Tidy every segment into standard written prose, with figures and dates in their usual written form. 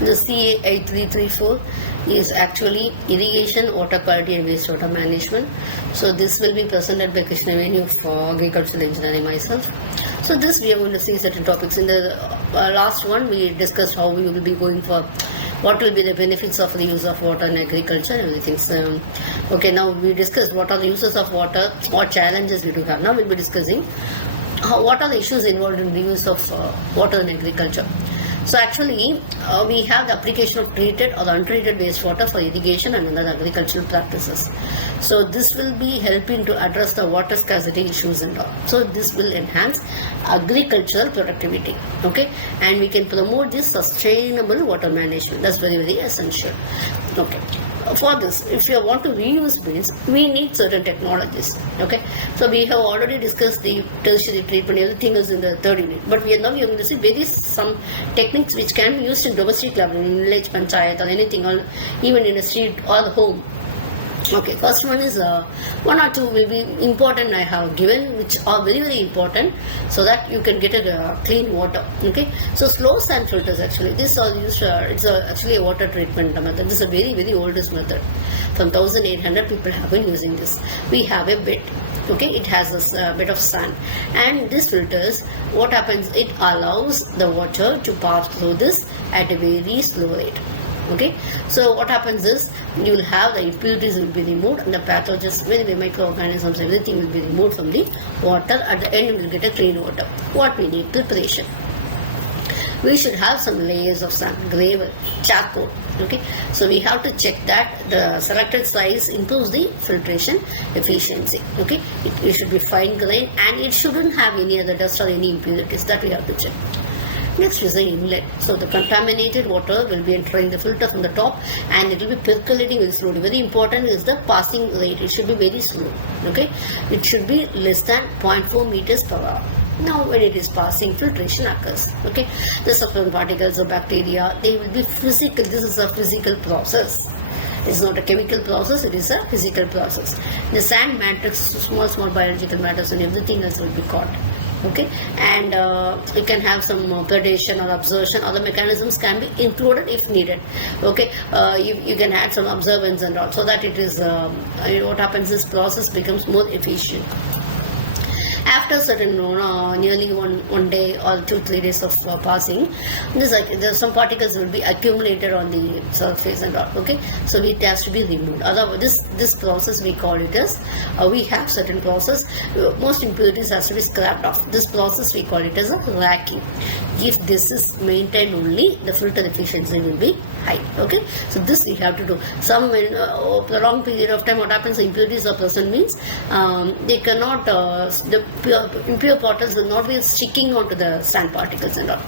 The CA8334 is actually irrigation, water quality and wastewater management. So this will be presented by Krishna Venu for agricultural engineering myself. So this we are going to see certain topics. In the last one we discussed how we will be going for what will be the benefits of the use of water in agriculture and everything. So, okay, now we discussed what are the uses of water, what challenges we do have. Now we'll be discussing what are the issues involved in the use of water in agriculture. So actually, we have the application of treated or untreated wastewater for irrigation and other agricultural practices. So this will be helping to address the water scarcity issues and all. So this will enhance agricultural productivity, okay, and we can promote this sustainable water management. That's very, very essential. Okay. For this, if you want to reuse bins, we need certain technologies. Okay, so we have already discussed the tertiary treatment, everything is in the third unit. But we are now going to see some techniques which can be used in domestic level, in village panchayat or anything, or even in a street or the home. Okay, first one is one or two will be important I have given, which are very, very important, so that you can get a clean water. Okay, so slow sand filters, actually this are used, it's actually a water treatment method. This is a very, very oldest method. From 1800 people have been using this. We have a bit, okay, it has a bit of sand, and this filters, what happens, it allows the water to pass through this at a very slow rate. Okay, so what happens is you will have the impurities will be removed and the pathogens, the microorganisms, everything will be removed from the water. At the end you will get a clean water. What we need? Preparation. We should have some layers of sand, gravel, charcoal. Okay, so we have to check that the selected size improves the filtration efficiency. Okay, it should be fine grained and it shouldn't have any other dust or any impurities. That we have to check. Next is the inlet. So the contaminated water will be entering the filter from the top and it will be percolating very slowly. Very important is the passing rate. It should be very slow. Okay, it should be less than 0.4 meters per hour. Now when it is passing, filtration occurs. Okay, the substance particles or bacteria, they will be physical. This is a physical process. It's not a chemical process, it is a physical process. The sand matrix, small biological matters and everything else will be caught. Okay, and you can have some predation or absorption. Other mechanisms can be included if needed. Okay, you can add some observance and all, so that it is what happens, this process becomes more efficient. After certain nearly one day or 2-3 days of passing, there's some particles will be accumulated on the surface and all. Okay, so it has to be removed. Otherwise, this process we call it as we have certain process. Most impurities has to be scrapped off. This process we call it as a racking. If this is maintained only, the filter efficiency will be high. Okay, so this we have to do. Some prolonged period of time, what happens, impurities are present means they cannot the impure particles will not be sticking onto the sand particles and all.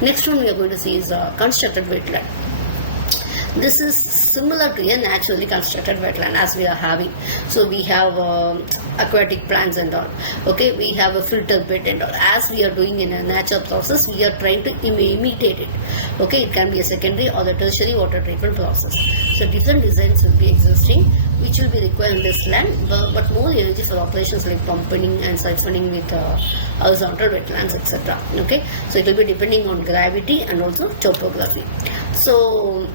Next one we are going to see is constructed wetland. This is similar to a naturally constructed wetland as we are having. So we have aquatic plants and all. Okay, we have a filter bed and all. As we are doing in a natural process, we are trying to imitate it. Okay, it can be a secondary or the tertiary water treatment process. So different designs will be existing, which will be required in this land, but more energy for operations like pumping and siphoning with horizontal wetlands, etc. Okay, so it will be depending on gravity and also topography. So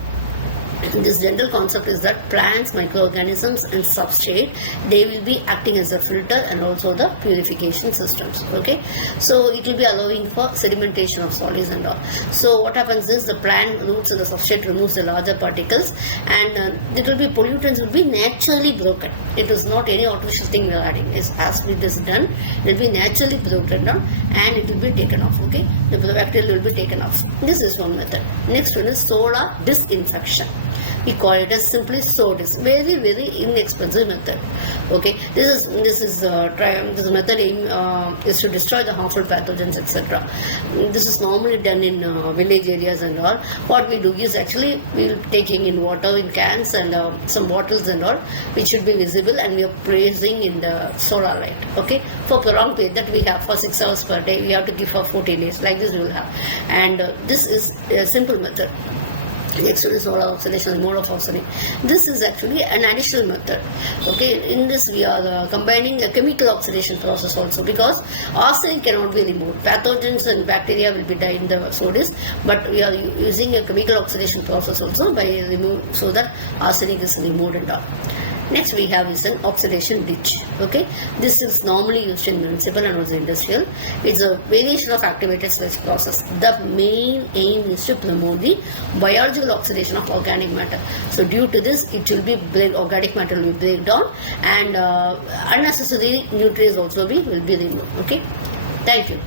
this general concept is that plants, microorganisms and substrate, they will be acting as a filter and also the purification systems. Okay, so it will be allowing for sedimentation of solids and all. So what happens is the plant roots and the substrate removes the larger particles, and it will be pollutants will be naturally broken. It is not any artificial thing we are adding. As it is done, it will be naturally broken down and it will be taken off. Okay, the bacteria will be taken off. This is one method. Next one is solar disinfection. We call it as simply SODIS. Very, very inexpensive method. Okay, this method is to destroy the harmful pathogens, etc. This is normally done in village areas and all. What we do is actually we will taking in water in cans and some bottles and all, which should be visible, and we are placing in the solar light. Okay, for prolonged period that we have for 6 hours per day, we have to give for 14 days. Like this we will have, and this is a simple method. Next one is solar oxidation, mode of oxidation. This is actually an additional method. Okay, in this we are combining a chemical oxidation process also, because arsenic cannot be removed. Pathogens and bacteria will be died in the sodas, but we are using a chemical oxidation process also by remove, so that arsenic is removed and all. Next we have is an oxidation ditch. Okay, this is normally used in municipal and also industrial. It's a variation of activated sludge process. The main aim is to promote the biological oxidation of organic matter. So due to this, it will be organic matter will break down, and unnecessary nutrients also will be removed. Okay, thank you.